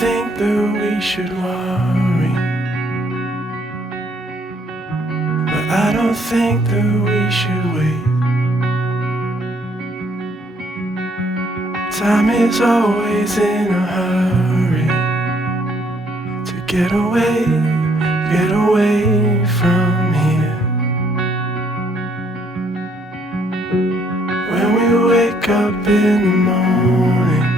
think that we should worry, but I don't think that we should wait. Time is always in a hurry to get away from here. When we wake up in the morning,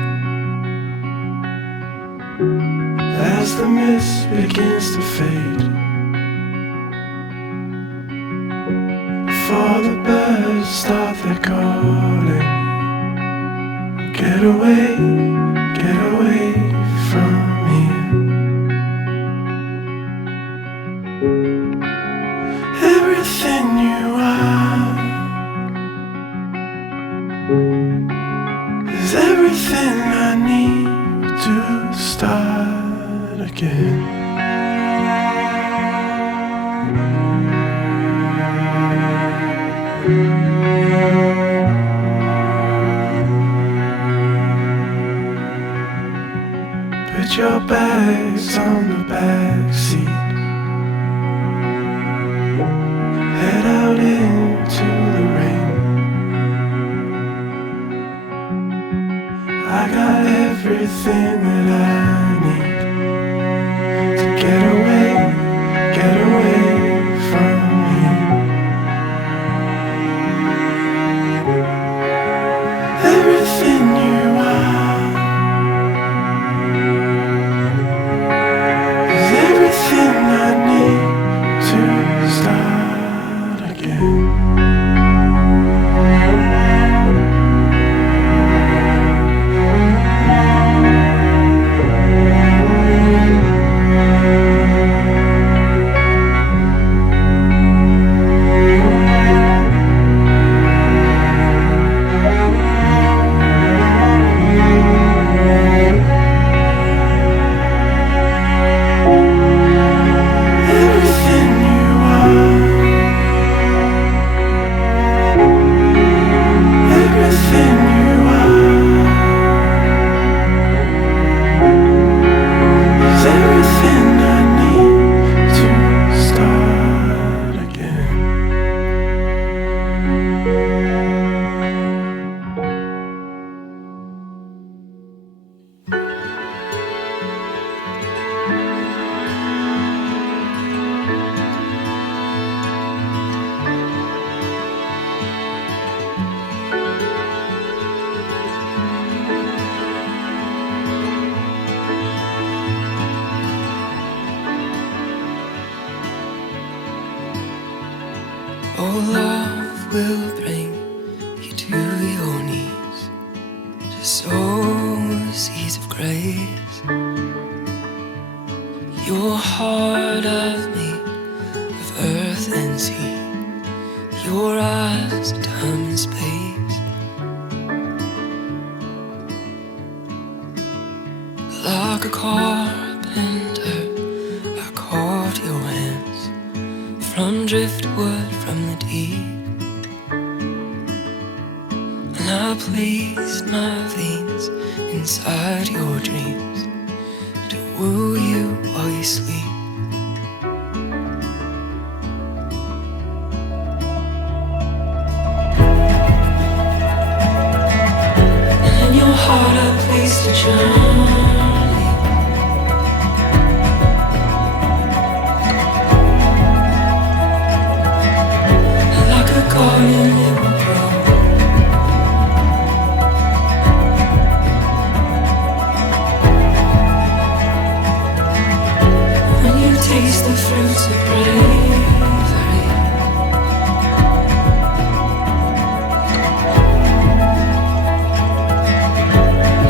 as the mist begins to fade, before the birds start their calling, get away from here. Everything you are is everything I need to start again. Put your bags on the back seat, head out into the rain. I got everything that I need to get away from here. Everything you are is everything I need to start again. Oh, love will bring you to your knees to sow seeds of grace. Your heart of me, of earth and sea, your eyes of time and space. Like a carpenter, I caught your hands from driftwood from the deep, and I placed my veins inside your dreams to woo you while you sleep. And in your heart I placed a journey, garden it will grow. When you taste the fruits of bravery,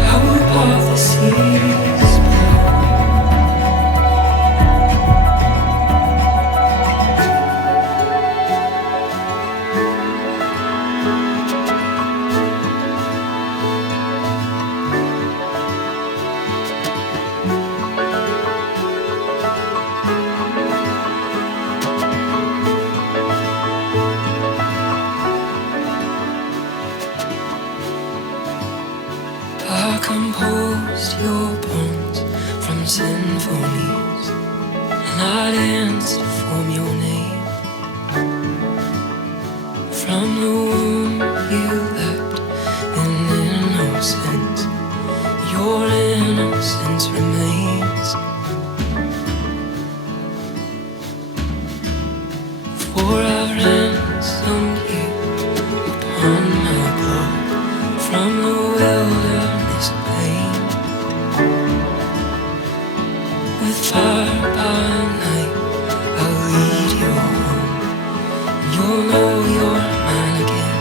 I will part the seas below. symphonies, and I dance to form your name. From the womb you leapt in innocence, your innocence remains. For I've ransomed you upon my blood from the wilderness of pain. With fire by night, I'll lead you home. You'll know you're mine again.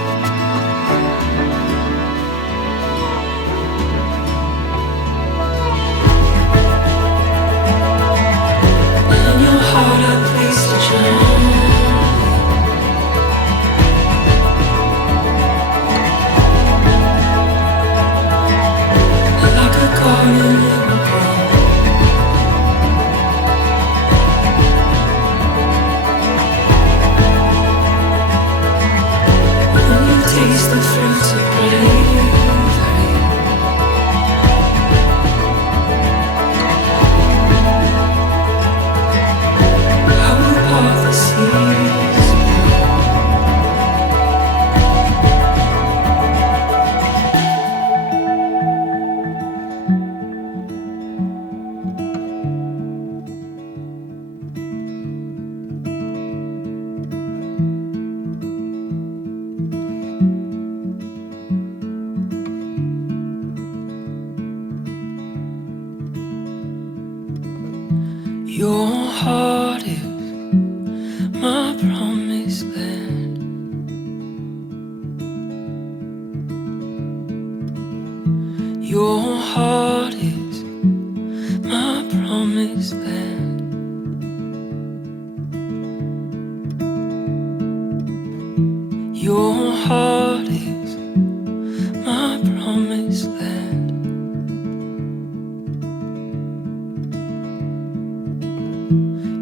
In your heart, I placed a gem. Like a garden, it will grow. Taste the fruits of bravery. I will part the seas. Your heart is my promised land. Your heart is my promised land. Your heart is my promised land.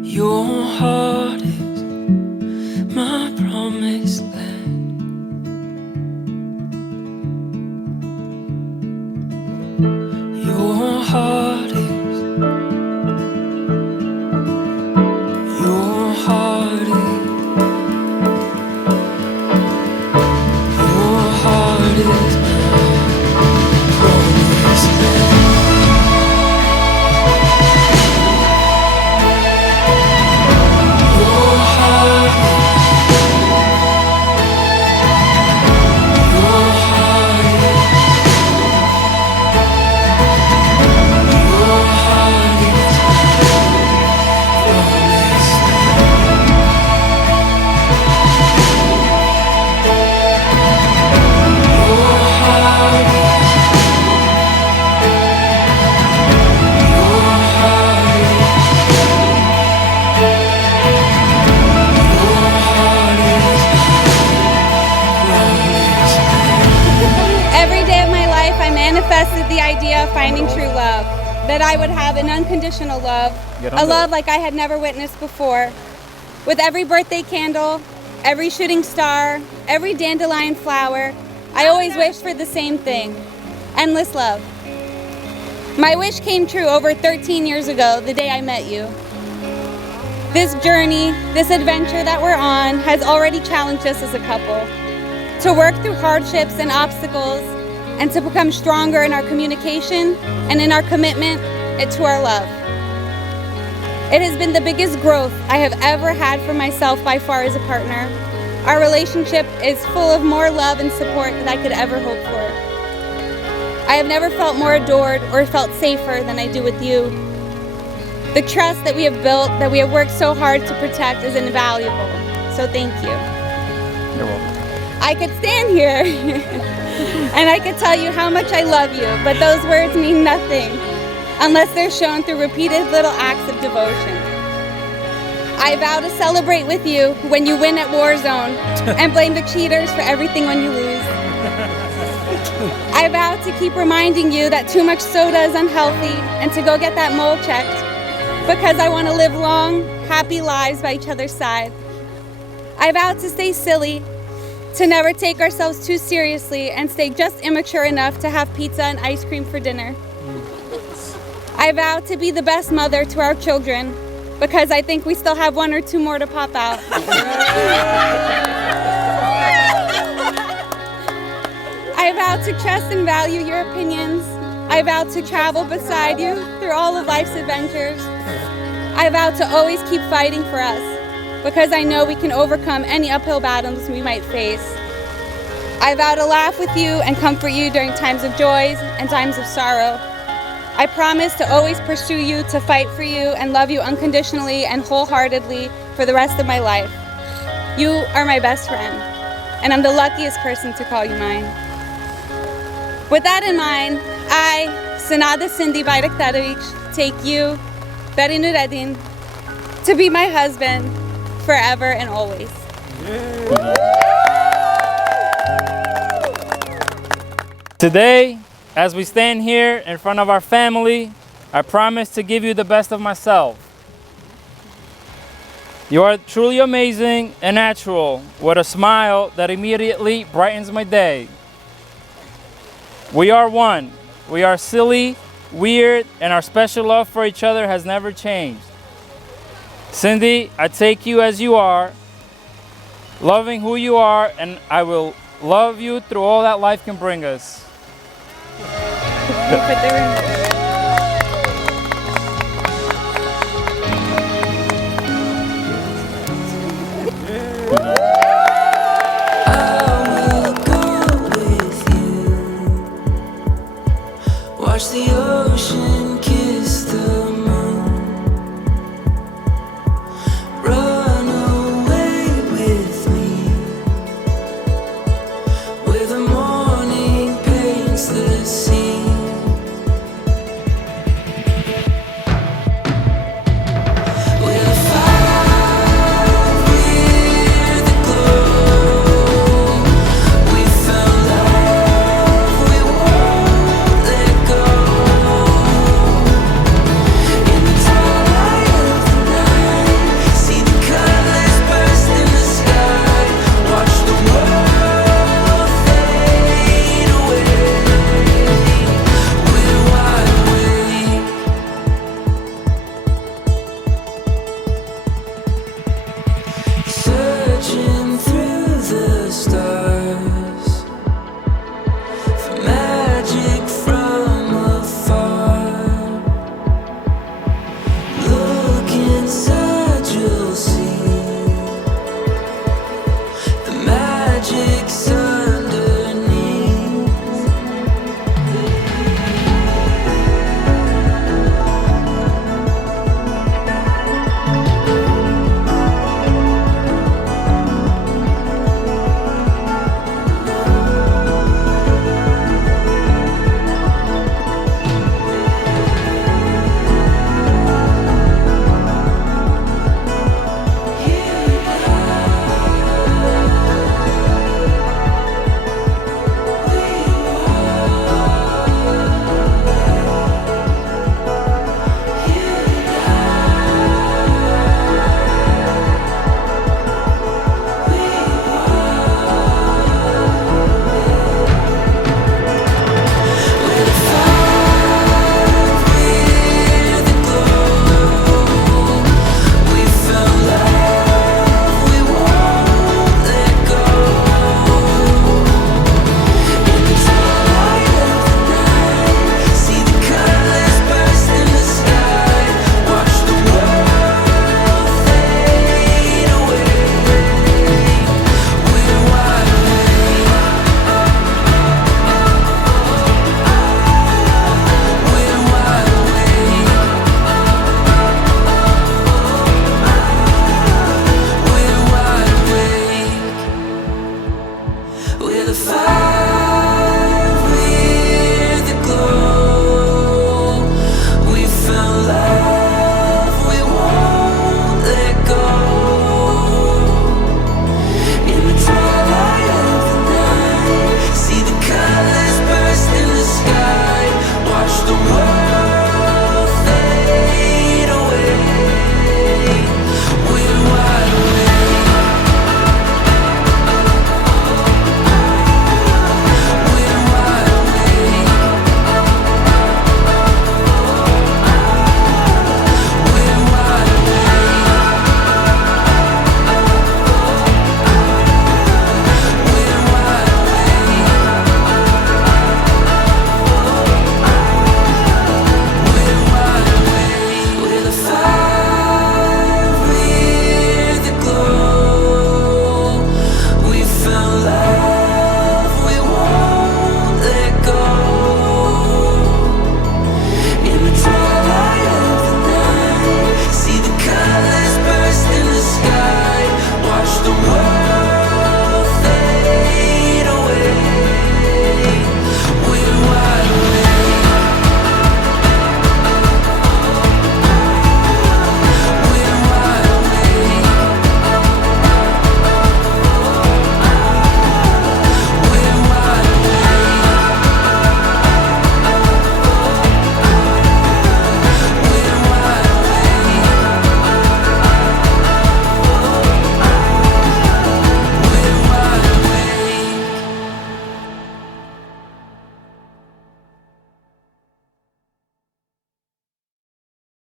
Your heart is my promised land. Your heart is. Your heart is. Your heart is my promised land. Manifested the idea of finding true love, that I would have an unconditional love, a love like I had never witnessed before. With every birthday candle, every shooting star, every dandelion flower, I always wished for the same thing, endless love. My wish came true over 13 years ago, the day I met you. This journey, this adventure that we're on, has already challenged us as a couple to work through hardships and obstacles, and to become stronger in our communication and in our commitment to our love. It has been the biggest growth I have ever had for myself by far as a partner. Our relationship is full of more love and support than I could ever hope for. I have never felt more adored or felt safer than I do with you. The trust that we have built, that we have worked so hard to protect, is invaluable. So thank you. You're welcome. I could stand here and I could tell you how much I love you, but those words mean nothing unless they're shown through repeated little acts of devotion. I vow to celebrate with you when you win at Warzone and blame the cheaters for everything when you lose. I vow to keep reminding you that too much soda is unhealthy and to go get that mole checked, because I want to live long, happy lives by each other's side. I vow to stay silly, to never take ourselves too seriously, and stay just immature enough to have pizza and ice cream for dinner. I vow to be the best mother to our children, because I think we still have 1 or 2 more to pop out. I vow to trust and value your opinions. I vow to travel beside you through all of life's adventures. I vow to always keep fighting for us, because I know we can overcome any uphill battles we might face. I vow to laugh with you and comfort you during times of joys and times of sorrow. I promise to always pursue you, to fight for you, and love you unconditionally and wholeheartedly for the rest of my life. You are my best friend, and I'm the luckiest person to call you mine. With that in mind, I, Senada Cindy Bayraktarovich, take you, Berin Uredin, to be my husband forever and always. Today, as we stand here in front of our family, I promise to give you the best of myself. You are truly amazing and natural, with a smile that immediately brightens my day. We are one. We are silly, weird, and our special love for each other has never changed. Cindy, I take you as you are, loving who you are, and I will love you through all that life can bring us. Put their